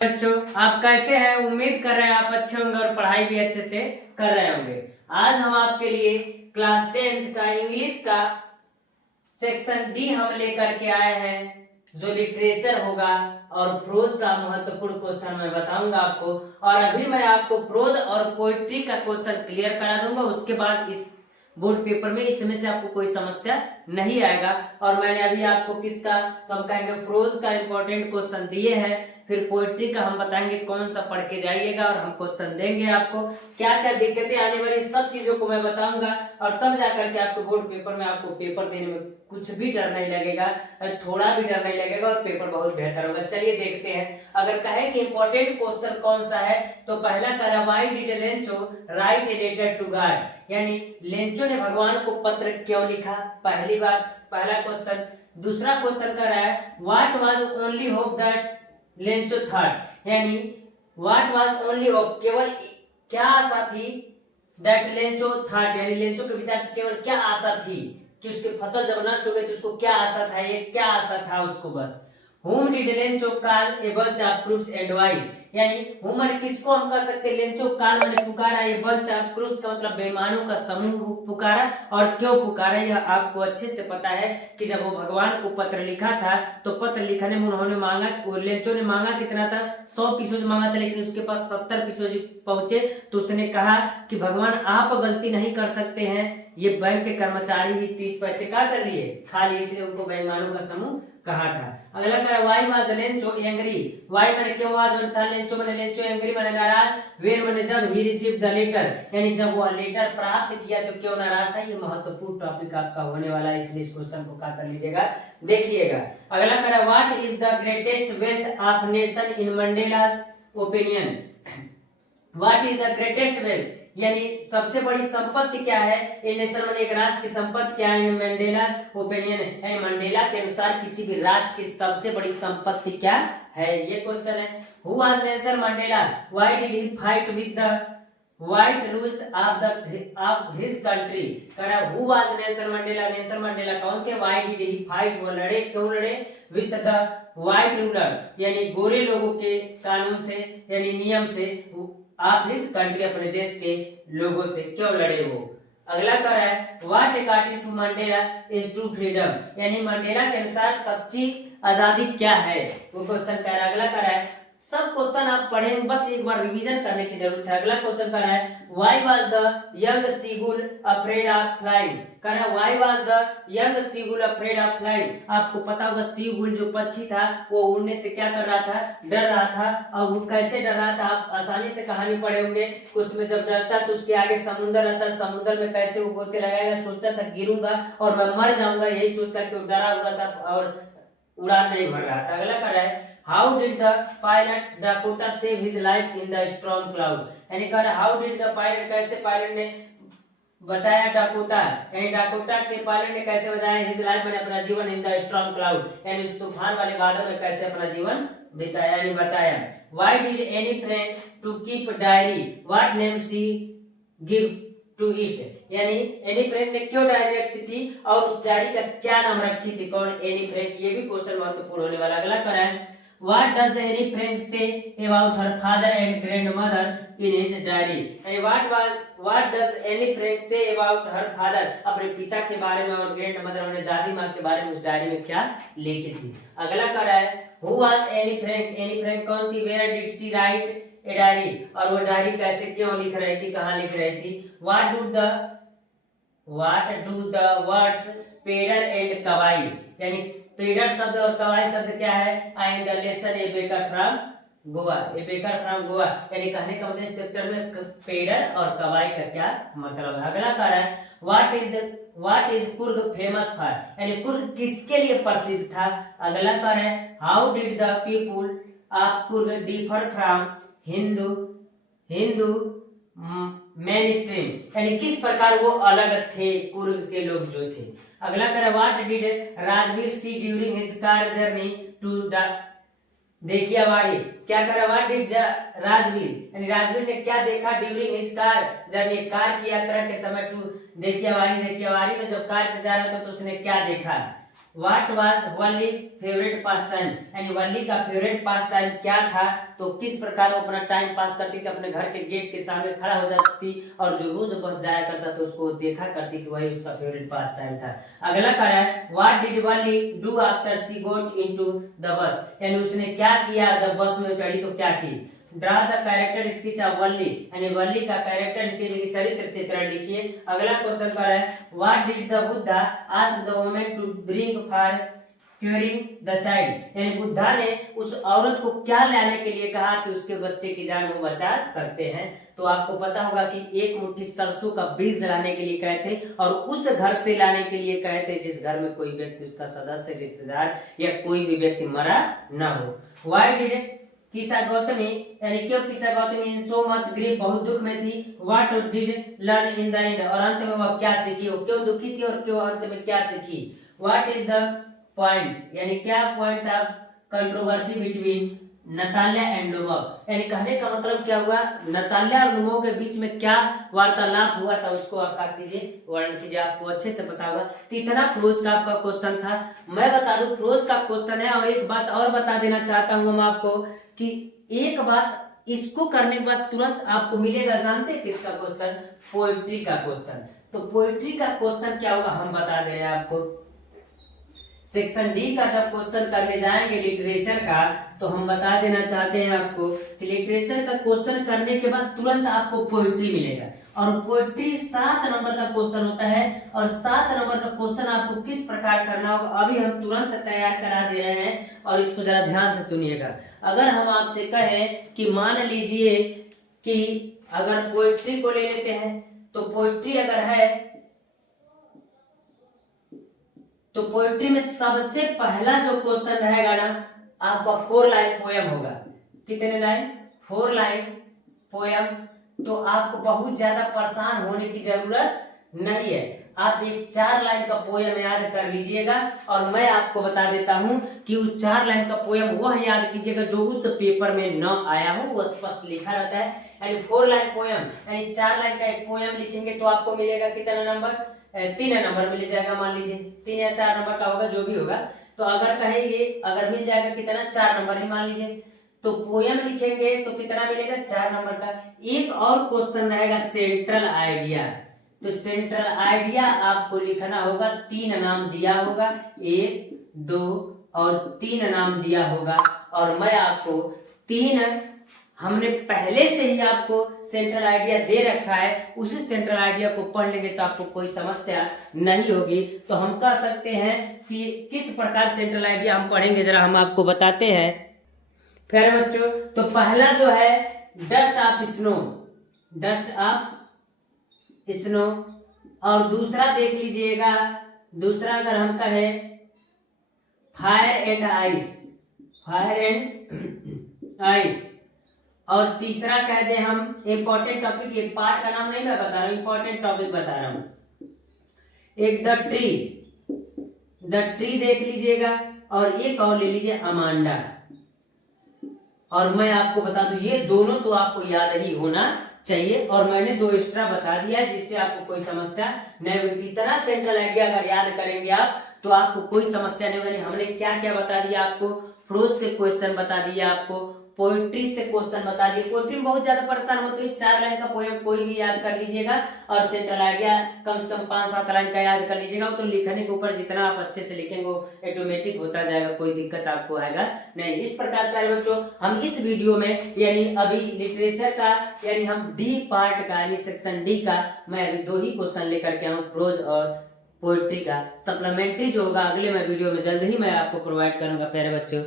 बच्चों, आप कैसे हैं? उम्मीद कर रहे हैं आप अच्छे होंगे और पढ़ाई भी अच्छे से कर रहे होंगे। आज हम आपके लिए क्लास 10th का इंग्लिश का सेक्शन डी हम लेकर के आए हैं, जो लिटरेचर होगा और प्रोज का महत्वपूर्ण क्वेश्चन मैं बताऊंगा आपको। और अभी मैं आपको प्रोज और पोइट्री का क्वेश्चन क्लियर करा दूंगा। उसके बाद इस बोर्ड पेपर में इसमें से आपको कोई समस्या नहीं आएगा। और मैंने अभी आपको किसका, तो हम कहेंगे प्रोज का इंपॉर्टेंट क्वेश्चन दिए हैं, फिर पोइट्री का हम बताएंगे कौन सा पढ़ के जाइएगा और हम क्वेश्चन देंगे आपको। क्या क्या दिक्कतें आने वाली सब चीजों को मैं बताऊंगा, और तब जाकर के आपको बोर्ड पेपर में आपको पेपर देने में कुछ भी डर नहीं लगेगा, थोड़ा भी डर नहीं लगेगा और पेपर बहुत बेहतर होगा। चलिए देखते हैं। अगर कहे कि इंपॉर्टेंट क्वेश्चन कौन सा है, तो पहला कह रहा, why did Lencho write a letter to God, यानी लेंचो ने भगवान को पत्र क्यों लिखा, पहली बात, पहला क्वेश्चन। दूसरा क्वेश्चन कर रहा है, what was only hope that Lencho thought, यानी व्हाट वाज ओनली होप, केवल क्या आशा थी, दैट लेंचो थॉट, यानी लेंचो के विचार से केवल क्या आशा थी कि उसकी फसल जब नष्ट हो गई तो उसको क्या आशा था, ये क्या आशा था उसको बस। Whom did Lencho call a bunch of crooks and wise, यानी हुमन किसको हम कह सकते हैं, लेंचो कॉल मैंने पुकारा, ये बंच ऑफ क्रूक्स का मतलब बेईमानों का समूह पुकारा। और क्यों पुकारा यह आपको अच्छे से पता है कि जब वो भगवान को पत्र लिखा था, तो पत्र लिखने में उन्होंने मांगा, वो लेंचो ने मांगा कितना था, 100 पीसोज मांगा था, लेकिन उसके पास 70 पीसोज पहुंचे। तो उसने कहा कि भगवान आप गलती नहीं कर सकते हैं, ये बैंक के कर्मचारी ही 30 पैसे क्या कर लिए, खा लिए, इसलिए उनको बेईमानों का समूह कहा था। अगला कह रहा, why was Lencho angry, why माने क्यों, वाज माने था, लेंचो माने लेंचो, एंग्री माने नाराज, व्हेन माने जब, ही रिसीव्ड द लेटर, यानी जब वो लेटर प्राप्त किया तो क्यों नाराज था। ये महत्वपूर्ण टॉपिक आपका होने वाला है, इसलिए इस क्वेश्चन को क्या कर लीजिएगा, देखिएगा। अगला कह रहा, what is the greatest wealth of nation in Mandela's opinion, what is the greatest wealth, यानी सबसे बड़ी संपत्ति क्या है, ए नेशन माने एक राष्ट्र की संपत्ति क्या है, इन मंडेलास ओपिनियन, यानी मंडेला के अनुसार किसी भी राष्ट्र की सबसे बड़ी संपत्ति क्या है, ये क्वेश्चन है। Who was Nelson Mandela, why did he fight with the white rules of his country, कह रहा who was Nelson Mandela, Nelson Mandela कौन थे, व्हाई डिड ही फाइट, वो लड़े, क्यों लड़े, विद द व्हाइट रूलर्स, यानी गोरे लोगों के कानून से, यानी नियम से, आप हिज कंट्री अपने देश के लोगों से क्यों लड़े वो। अगला कर रहा है, what according to Mandela is true freedom, यानी मंडेला के अनुसार सच्ची आजादी क्या है, वो क्वेश्चन कह रहा है। अगला कर रहा है, सब क्वेश्चन आप पढ़ेंगे, बस एक बार रिवीजन करने की जरूरत है। अगला क्वेश्चन कर रहा है, why was the young seagull afraid of flying, कह रहा है why was the young seagull afraid of flying, आपको पता होगा सीगुल जो पक्षी था वो उड़ने से क्या कर रहा था, डर रहा था। और वो कैसे डर रहा था, आप आसानी से कहानी पढ़े होंगे, उसमें जब डरता तो उसके आगे समुद्र रहता, समुद्र में कैसे वो गोते लगाएगा, सोचता था गिरूंगा और मैं मर जाऊंगा, यही सोच करके वो डरा हुआ था और उड़ान नहीं भर रहा था। अगला कर रहा है, how did the pilot Dakota save his life in the storm cloud, यानी कह रहा हाउ डिड द पायलट, कैसे पायलट ने बचाया डाकोटा, यानी डाकोटा के पायलट ने कैसे बचाया हिज लाइफ, मैंने अपना जीवन, इन द स्टॉर्म क्लाउड, यानी उस तूफान वाले बादल में कैसे अपना जीवन बिताया, यानी बचाया। Why did Anne Frank to keep diary, what name she give to it, यानी एनी फ्रैंक ने क्यों डायरी रखती थी और उस डायरी का क्या नाम रखी थी, कौन, एनी फ्रैंक, ये भी क्वेश्चन महत्वपूर्ण होने वाला। अगला करा है, what does Anne Frank say about her father and grandmother in his diary, यानी what does Anne Frank say about her father, अपने पिता के बारे में और ग्रैंडमदर अपने दादी माँ के बारे में उस डायरी में क्या लिखी थी। अगला करा है, who was Anne Frank, Anne Frank कौन थी, where did she write a diary, और वो डायरी कैसे क्यों लिख रही थी, कहाँ लिख रही थी। What do the words pader and kabai, यानी पेडर शब्द और कवाई शब्द क्या है, I in the lesson a baker from Goa, a baker from Goa, यानी कहने का मतलब चैप्टर में पेडर और कवाई का क्या मतलब है। अगला कह रहा है, what is Coorg famous for, यानी कुर्ग किसके लिए प्रसिद्ध था। अगला कह रहा है, how did the people of Coorg differ from Hindu main stream, यानी किस प्रकार वो अलग थे कुर्ग के लोग जो थे। अगला कह रहा, what did Rajvir see during his car journey to Dhekiabari, क्या कर रहा, व्हाट डिड राजवीर, यानी राजवीर ने क्या देखा during his car journey, car की यात्रा के समय टू देखियावाड़ी, देखियावाड़ी में जब कार से जा रहा था तो उसने क्या देखा। What was Valli favourite pass time, यानी वल्ली का फेवरेट पास टाइम क्या था, तो किस प्रकार वो अपना टाइम पास करती थी, अपने घर के गेट के सामने खड़ा हो जाती थी और जो रोज बस जाया करता था उसको देखा करती थी, वही उसका फेवरेट पास टाइम था। अगला कह रहा है what did Valli do after she got into the bus, यानी उसने क्या किया जब बस में चढ़ी तो क्या की। Draw the character sketch of Valli, यानी वल्ली का कैरेक्टर स्केच की चरित्र चित्रण लिखिए। अगला क्वेश्चन कर रहा है what did the Buddha ask the woman to bring for curing the child, यानी बुद्धा ने उस औरत को क्या लाने के लिए कहा कि उसके बच्चे की जान वो बचा सकते हैं। तो आपको पता होगा कि एक मुट्ठी सरसों का बीज लाने के लिए कहे थे और उस घर से लाने के लिए कहे थे जिस घर में कोई व्यक्ति उसका सदस्य रिश्तेदार या कोई भी व्यक्ति मरा न हो। व्हाई डिड किसा गौतमी, यानी क्यों किसा गौतमी इन सो मच ग्रीफ, बहुत दुख में थी। What did learn in the end, और अंत में वह क्या सीखी, वो क्यों दुखी थी और क्यों अंत में क्या सीखी। व्हाट इज द पॉइंट, यानी क्या पॉइंट था कंट्रोवर्सी बिटवीन नताल्या एंड लुमोग, यानी कहने का मतलब क्या हुआ, नताल्या और लुमोग के बीच में क्या वार्तालाप हुआ था उसको आप काट कीजिए, वर्णन कीजिए, आपको अच्छे से पता होगा। तो इतना प्रोज का आपका क्वेश्चन था। मैं बता दूं प्रोज का क्वेश्चन है, और एक बात और बता देना चाहता हूं हम आपको कि एक बात इसको करने के बाद तुरंत आपको मिलेगा, जानते हैं किसका क्वेश्चन, पोएट्री का क्वेश्चन। तो पोएट्री का क्वेश्चन क्या होगा हम बता दे रहे हैं आपको। सेक्शन डी का जब क्वेश्चन करने जाएंगे लिटरेचर का, तो हम बता देना चाहते हैं आपको कि लिटरेचर का क्वेश्चन करने के बाद तुरंत आपको पोएट्री मिलेगा, और पोएट्री 7 नंबर का क्वेश्चन होता है, और 7 नंबर का क्वेश्चन आपको किस प्रकार करना होगा अभी हम तुरंत तैयार करा दे रहे हैं, और इसको जरा ध्यान से सुनिएगा। अगर हम आपसे कहें कि मान लीजिए कि अगर पोएट्री को ले लेते हैं, तो पोएट्री अगर है तो पोएट्री में सबसे पहला जो क्वेश्चन रहेगा ना आपका 4 लाइन पोएम होगा। कितने लाइन, 4 लाइन पोएम। तो आपको बहुत ज्यादा परेशान होने की जरूरत नहीं है, आप एक 4 लाइन का पोएम याद कर लीजिएगा, और मैं आपको बता देता हूं कि उस 4 लाइन का पोएम वह याद कीजिएगा जो उस पेपर में न आया हो, वो स्पष्ट लिखा रहता है। यानी 4 लाइन पोएम, यानी 4 लाइन का एक पोएम लिखेंगे तो आपको मिलेगा कितना नंबर, 3 नंबर मिल जाएगा, मान लीजिए 3 या 4 नंबर का होगा जो भी होगा। तो अगर कहेंगे अगर मिल जाएगा कितना, 4 नंबर ही मान लीजिए, तो पोएम लिखेंगे तो कितना मिलेगा, 4 नंबर का। एक और क्वेश्चन रहेगा सेंट्रल आइडिया, तो सेंट्रल आइडिया आपको लिखना होगा, 3 नाम दिया होगा, 1 2 और 3 नाम दिया होगा, और मैं आपको 3 हमने पहले से ही आपको सेंट्रल आइडिया दे रखा है, उसी सेंट्रल आइडिया को पढ़ लेंगे तो आपको कोई समस्या नहीं होगी। तो हम कह सकते हैं कि किस प्रकार सेंट्रल आइडिया हम पढ़ेंगे, जरा हम आपको बताते हैं प्यारे बच्चों। तो पहला जो है dust of snow, dust of snow, और दूसरा देख लीजिएगा, दूसरा अगर हम कहें fire and ice, fire and ice, और तीसरा कह दे हम इंपॉर्टेंट टॉपिक, एक पार्ट का नाम नहीं मैं बता रहा हूं, इंपॉर्टेंट टॉपिक बता रहा हूं, एक द ट्री, द ट्री देख लीजिएगा, और एक और ले लीजिए अमांडा। और मैं आपको बता दूं ये दोनों तो आपको याद ही होना चाहिए, और मैंने 2 एक्स्ट्रा बता दिया जिससे आपको कोई समस्या नहीं होगी। इतना सेंट्रल आइडिया अगर याद करेंगे आप तो आपको कोई समस्या नहीं होगी। हमने क्या क्या बता दिया आपको, प्रोज से क्वेश्चन बता दिया आपको, पोइट्री से क्वेश्चन बता दिए। पोइट्री में बहुत ज्यादा परेशान होते हैं, 4 लाइन का पोएम कोई भी याद कर लीजिएगा, और सेंट्रल आइडिया कम से कम 5-7 लाइन का याद कर लीजिएगा। तो लिखने के ऊपर जितना आप अच्छे से लिखेंगे वो ऑटोमेटिक होता जाएगा, कोई दिक्कत आपको आएगा नहीं। इस प्रकार प्यारे बच्चों हम इस वीडियो में यानी अभी लिटरेचर का यानी हम डी पार्ट का यानी सेक्शन डी का मैं अभी 2 ही क्वेश्चन लेकर के आऊँ, प्रोज और पोइट्री का। सप्लीमेंट्री जो होगा अगले मैं वीडियो में जल्द ही मैं आपको प्रोवाइड करूंगा प्यारे बच्चों।